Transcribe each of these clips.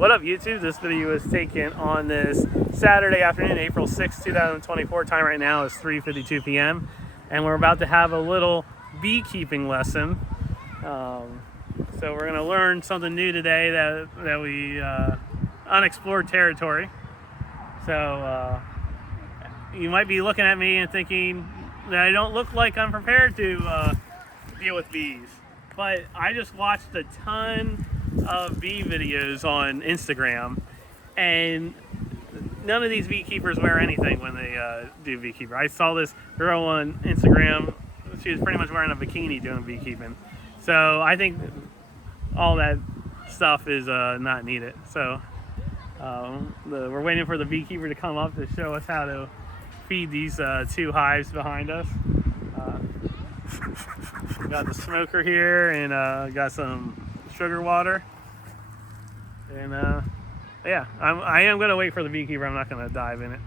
What up, YouTube? This video was taken on this Saturday afternoon, April 6, 2024. Time right now is 3:52 p.m. and we're about to have a little beekeeping lesson. So we're going to learn something new today that we unexplored territory. So you might be looking at me and thinking that I don't look like I'm prepared to deal with bees, but I just watched a ton of bee videos on Instagram, and none of these beekeepers wear anything when they do beekeeper. I saw this girl on Instagram, she was pretty much wearing a bikini doing beekeeping. So I think all that stuff is not needed. So we're waiting for the beekeeper to come up to show us how to feed these two hives behind us. Got the smoker here, and got some sugar water, and yeah, I am gonna wait for the beekeeper. I'm not gonna dive in it.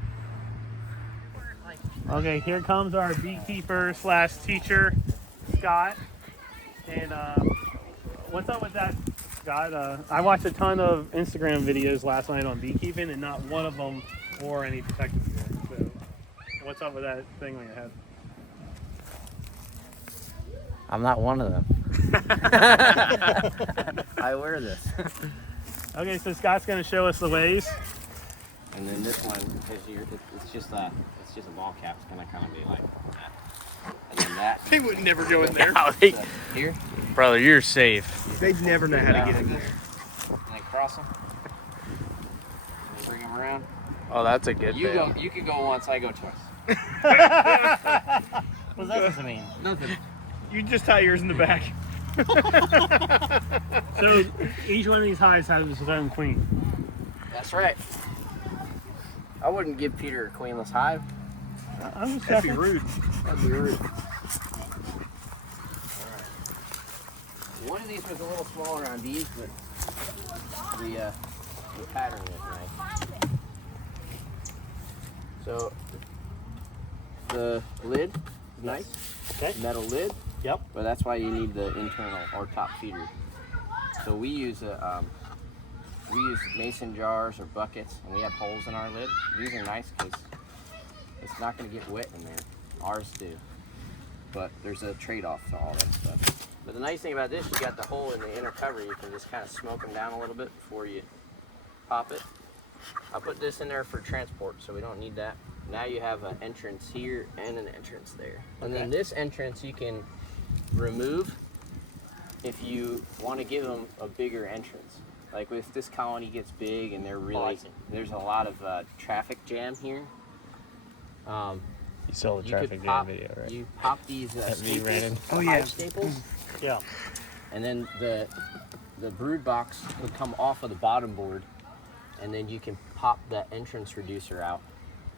Okay, here comes our beekeeper slash teacher, Scott. And what's up with that, Scott? I watched a ton of Instagram videos last night on beekeeping, and not one of them wore any protective gear. So what's up with that thing on your head? I'm not one of them. I wear this. Okay, so Scott's going to show us the ways. And then this one, because it's just a ball cap, it's gonna kind of be like that. And then that. They would never go in there. No, here. Brother, you're safe. They'd never know how to get in there. And then cross them. And bring them around. Oh, that's a good You bit. You can go once, I go twice. What's that supposed to mean? Nothing. You just tie yours in the back. So each one of these hives has its own queen. That's right. I wouldn't give Peter a queenless hive. I'm just That'd be checking. rude. That'd be rude. Alright. One of these was a little smaller on these, but the pattern is nice. So the lid is nice. Okay. Metal lid. Yep. But that's why you need the internal or top feeder. So we use mason jars or buckets, and we have holes in our lid. These are nice because it's not going to get wet in there. Ours do. But there's a trade-off to all that stuff. But the nice thing about this, you got the hole in the inner cover. You can just kind of smoke them down a little bit before you pop it. I'll put this in there for transport, so we don't need that. Now you have an entrance here and an entrance there. And then this entrance you can remove if you want to give them a bigger entrance. Like if this colony gets big and they're really, there's a lot of traffic jam here. You saw the You traffic could jam pop, video, right? You pop these staples, hive staples. Yeah. And then the brood box would come off of the bottom board, and then you can pop the entrance reducer out.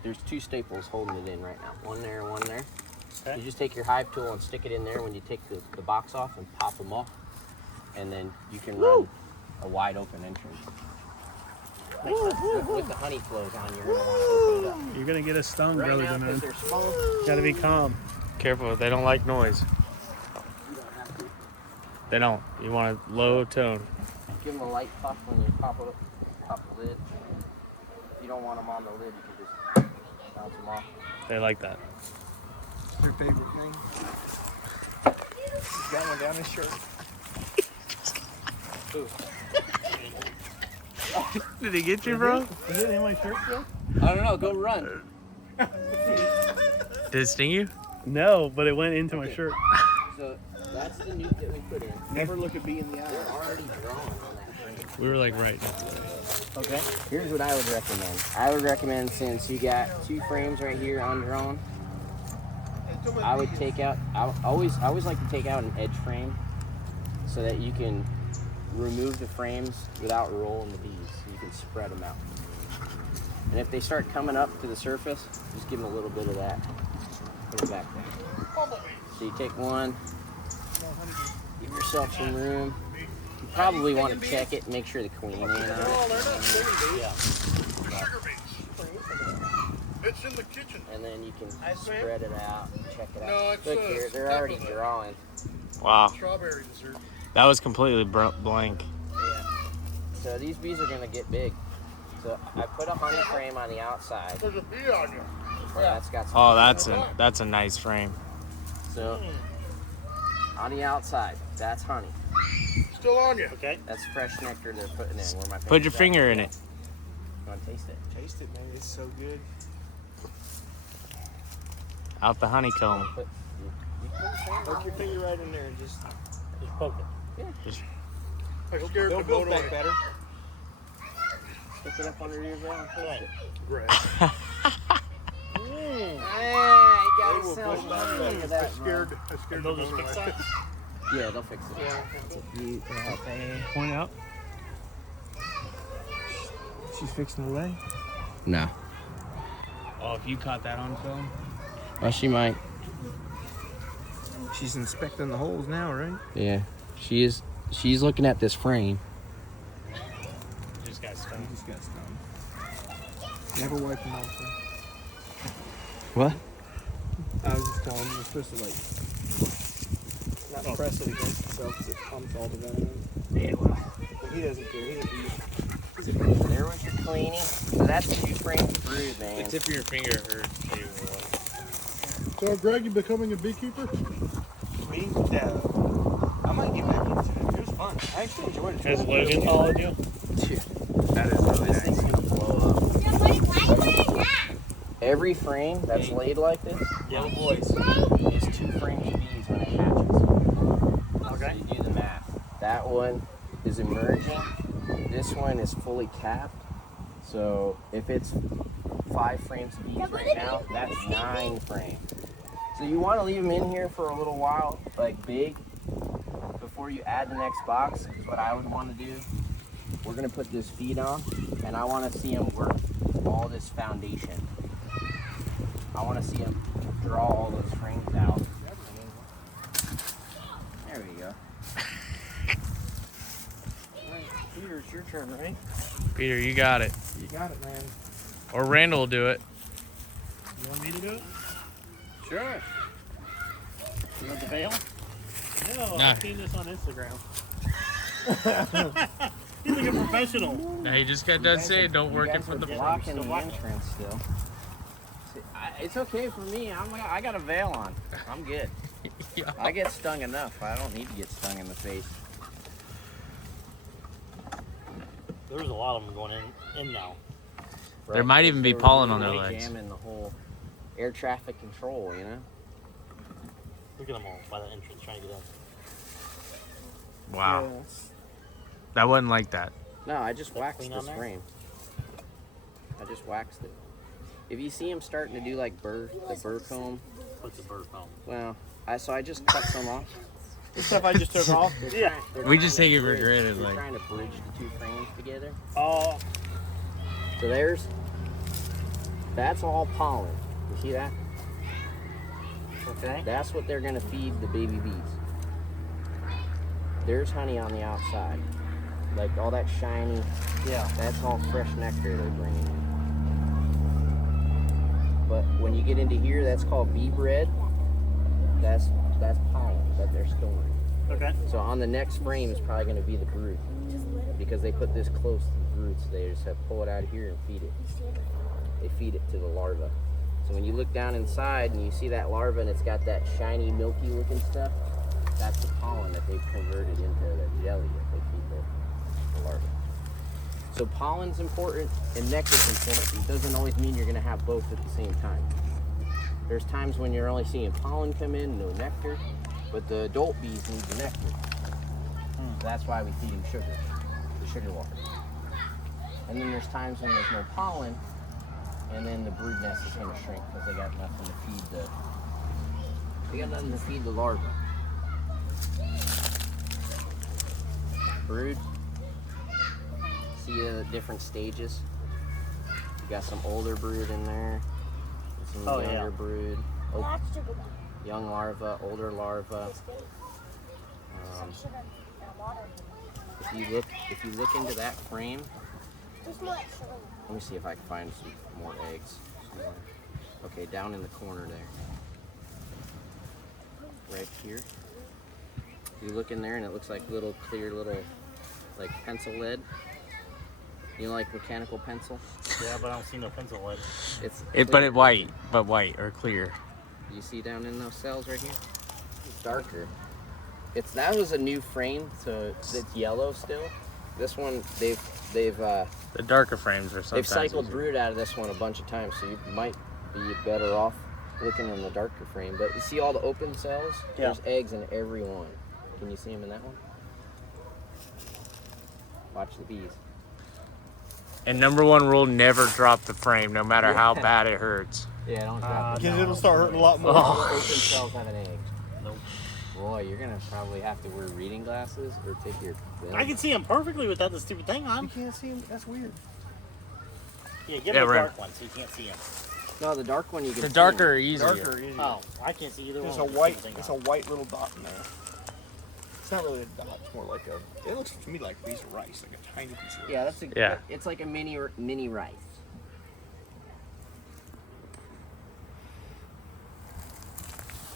There's two staples holding it in right now. One there, one there. Okay. You just take your hive tool and stick it in there when you take the box off and pop them off. And then you can run a wide open entrance. With the honey flows on, you're going to want to open it up. You're going to get a stung, Right brother. now, because they're small, Got to be calm. Careful, they don't like noise. you don't have to. They don't. You want a low tone. Give them a light puff when you pop the lid. If you don't want them on the lid, you can just bounce them off. They like that. Your favorite thing? He's got one down his shirt. Ooh. Did he get you, bro? Is it in my shirt still? I don't know, go run. Did it sting you? No, but it went into my shirt. So that's the nuke that we put in. Never look a bee in the eye. They're already drawn on that frame. We were like right. Okay. Here's what I would recommend. I would recommend, since you got two frames right here undrawn, I would take out, I always like to take out an edge frame so that you can remove the frames without rolling the bees. You can spread them out. And if they start coming up to the surface, just give them a little bit of that. Put it back there. So you take one, give yourself some room. You probably want to check it, make sure the queen ain't on it. Yeah. It's in the kitchen. And then you can spread it out and check it out. No, it's, look here, they're already drawing. Wow. Strawberry dessert. That was completely blank. Yeah. So these bees are gonna get big. So I put a honey frame on the outside. There's a bee on you. That's got some Oh, that's a nice frame. So on the outside, that's honey. Still on you. Okay. That's fresh nectar they're putting in. Where my Put your finger's at. finger in it. You want to taste it? Taste it, man. It's so good. Out the honeycomb. Put, you put your finger Poke your finger right in there and just poke it. I scared the boat away. better. Stick it up under your veil and taste it. Great. Hey, you got They will yourself push back. look at that, bro. I scared They'll the just boat fix away. that? Yeah, they'll fix it. Point out. She's fixing the leg. No. Oh, if you caught that on film. Well, she might. She's inspecting the holes now, right? Yeah, she is. She's looking at this frame. Just got stung. He just got stung. Never wipe them off. Though. What? I was just telling you, you're supposed to not press it against itself because it pumps all the venom in. Yeah, well. But he doesn't care. He doesn't. There was your cleaning. So that's 2 frames of brood, man. The tip of your finger hurt. So, Greg, you becoming a beekeeper? Me? No. I might get back into it. It was fun. I actually enjoyed it. Has Logan followed you? Dude, That is really this thing's nice. gonna blow up. Why are you wearing that? Every frame that's laid like this Young boys. is 2 frames of bees when it hatches. Okay. So you do the math. That one is emerging. This one is fully capped. So if it's 5 frames of bees right now, that's 9 frames. So you want to leave them in here for a little while, like big, before you add the next box. What I would want to do, we're going to put this feed on, and I want to see them work all this foundation. I want to see them draw all those frames out. There we go. Peter, it's your turn, right? Peter, you got it. You got it, man. Or Randall will do it. You want me to do it? Sure. You want the veil? No, Nah. I've seen this on Instagram. He's like a professional. Now he just got done saying don't work it for the blocking the entrance still. It's okay for me. I got a veil on. I'm good. Yeah. I get stung enough. I don't need to get stung in the face. There's a lot of them going in now. There might even be They were pollen on their really legs. jamming the whole air traffic control, you know? Look at them all by the entrance trying to get in. Wow. That wasn't like that. No, I just waxed clean on this there? frame. I just waxed it. If you see him starting to do like the burr comb, What's the bird phone? well, I just cut some off. The stuff I just took off. Yeah. We just take it for granted, They're like. trying to bridge the 2 frames together. Oh, So that's all pollen. You see that? okay. That's what they're gonna feed the baby bees. There's honey on the outside. Like all that shiny, Yeah. that's all fresh nectar they're bringing in. But when you get into here, that's called bee bread. That's pollen that they're storing. Okay. So on the next frame is probably gonna be the brood. Because they put this close to the brood, so they just have to pull it out of here and feed it. They feed it to the larva. So when you look down inside and you see that larva and it's got that shiny, milky looking stuff, that's the pollen that they've converted into the jelly that they feed the larva. So pollen's important and nectar's important. It doesn't always mean you're gonna have both at the same time. There's times when you're only seeing pollen come in, no nectar, but the adult bees need the nectar. That's why we feed them sugar, the sugar water. And then there's times when there's no pollen, and then the brood nest is going to shrink because they got nothing to feed the larvae. Brood. See the different stages. You got some older brood in there, some younger brood, young larva, older larva. If you look into that frame, let me see if I can find some more eggs somewhere. Okay, down in the corner there. Right here. You look in there and it looks like little clear little like pencil lead. You know, like mechanical pencil? Yeah, but I don't see no pencil lead. It's But clear. it white, but white or clear. You see down in those cells right here? It's darker. That was a new frame, so it's yellow still. This one they've The darker frames are sometimes they've cycled easier. brood out of this one a bunch of times, so you might be better off looking in the darker frame. But you see all the open cells? Yeah. There's eggs in every one. Can you see them in that one? Watch the bees. And number one rule: never drop the frame, no matter how bad it hurts. Yeah, don't drop it. Because it'll start hurting a lot more. All the open cells have an egg. Nope. Boy, you're gonna probably have to wear reading glasses or take your. I can see them perfectly without the stupid thing You on. can't see them. That's weird. Yeah, give Yeah, me the right. dark one so you can't see them. No, the dark one you can. The see darker are 'em. easier. Darker, easier. Oh, I can't see either There's one. a with the white. stupid thing It's on. a white little dot in there. It's not really a dot. It's more like a. It looks to me like a piece of rice, like a tiny piece of rice. Yeah, that's a. Yeah. It's like a mini rice.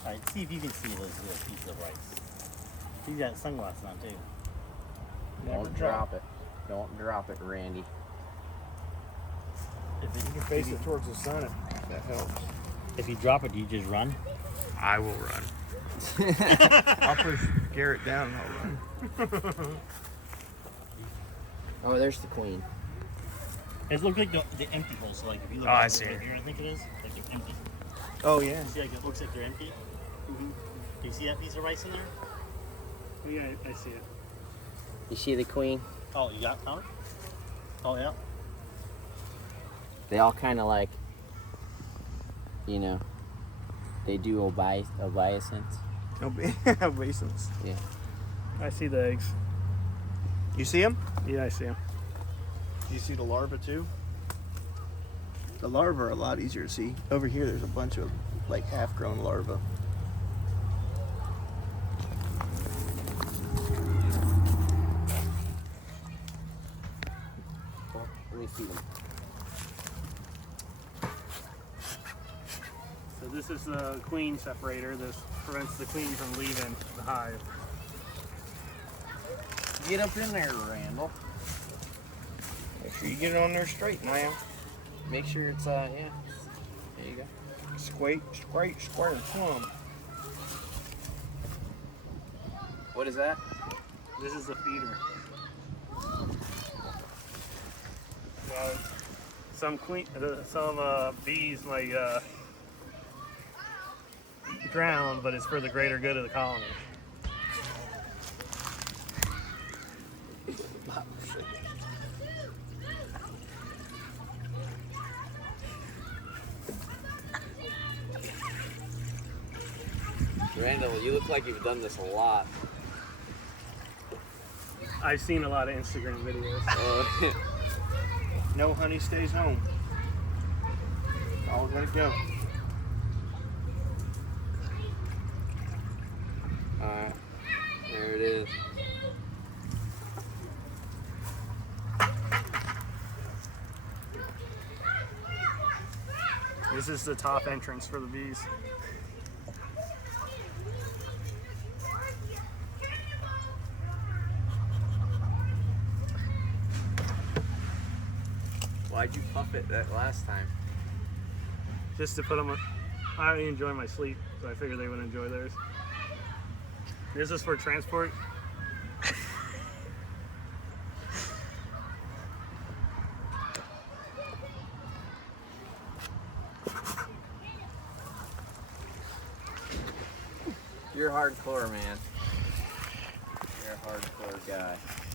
Alright, see if you can see those little pieces of rice. He's got sunglasses on too. Don't drop it. Don't drop it, Randy. If, You can face it towards the sun. That helps. if you drop it, do you just run? I will run. I'll push Garrett down and I'll run. Oh, there's the queen. It looks like the empty hole. So like if you look Oh, I at see. right here, I think it is. Like they're empty. Oh yeah. See, like it looks like they're empty. Do you see that piece of rice in there? Yeah, I see it. You see the queen? Oh, you got it? Oh yeah. They all kind of like, you know, they do obeisance. Obeisance. Yeah. I see the eggs. You see them? Yeah, I see them. Do you see the larvae too? The larvae are a lot easier to see. Over here, there's a bunch of like half-grown larvae. Let me see them. So this is the queen separator. This prevents the queen from leaving the hive. Get up in there, Randall. Make sure you get it on there straight, ma'am. Make sure it's yeah. There you go. Square, plumb. What is that? This is the feeder. Some bees might drown, but it's for the greater good of the colony. Randall, you look like you've done this a lot. I've seen a lot of Instagram videos. No honey stays home. All gotta go. Alright, there it is. This is the top entrance for the bees. Why'd you puff it that last time? Just to put them. I enjoy my sleep, so I figured they would enjoy theirs. This is for transport. You're hardcore, man. You're a hardcore guy.